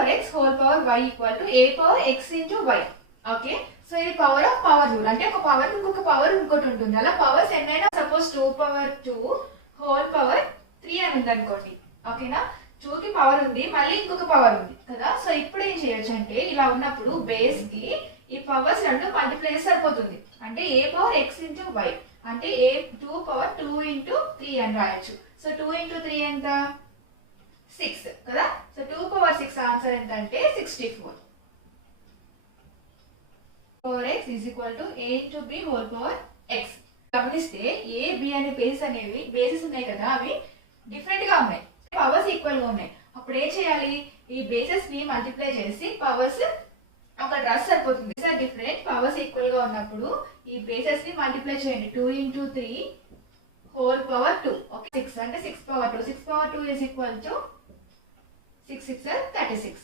Power x whole power y equal to a power x into y. Okay, so ఇది power of power rule. అంటే ఒక power ఇంకొక power ఇంకోటి ఉంటుంది. అలా పవర్స్ ఎన్నైనా సపోజ్ 2 పవర్ 2 హోల్ పవర్ 3 అని ఉంది అనుకోండి. ఓకేనా, 2 కి పవర్ ఉంది, మళ్ళీ ఇంకొక పవర్ ఉంది కదా. సో ఇప్పుడు ఏం చేయొచ్చు అంటే ఇలా ఉన్నప్పుడు బేస్ కి ఈ పవర్స్ రెండు మల్టిప్లై సరిపోతుంది. అంటే ఏ పవర్ ఎక్స్ ఇంటూ వై అంటే ఏ 2 పవర్ 2 ఇంటూ 3 అని రాయొచ్చు. సో 2 ఇంటూ 3 ఎంత 6 కదా. సో 2 పవర్ 6 ఆన్సర్ ఎంత అంటే 64. 4x is equal to a into b whole power x. గమనిస్తే ఏ బి అనే బేస్ అనేవి బేసెస్ ఉన్నాయి కదా, అవి డిఫరెంట్ గా ఉన్నాయి, పవర్స్ ఈక్వల్ గా ఉన్నాయి. అప్పుడు ఏం చేయాలి, ఈ బేసెస్ ని మల్టిప్లై చేసి పవర్స్ ఒక డ్రెస్ సరిపోతుంది. డిఫరెంట్ పవర్స్ ఈక్వల్ గా ఉన్నప్పుడు ఈ బేసెస్ ని మల్టిప్లై చేయండి. 2 ఇంటూ 3 హోల్ పవర్ 2. ఓకే, 6 అంటే 6 power 2. 6 power 2 is equal to 6 6 36.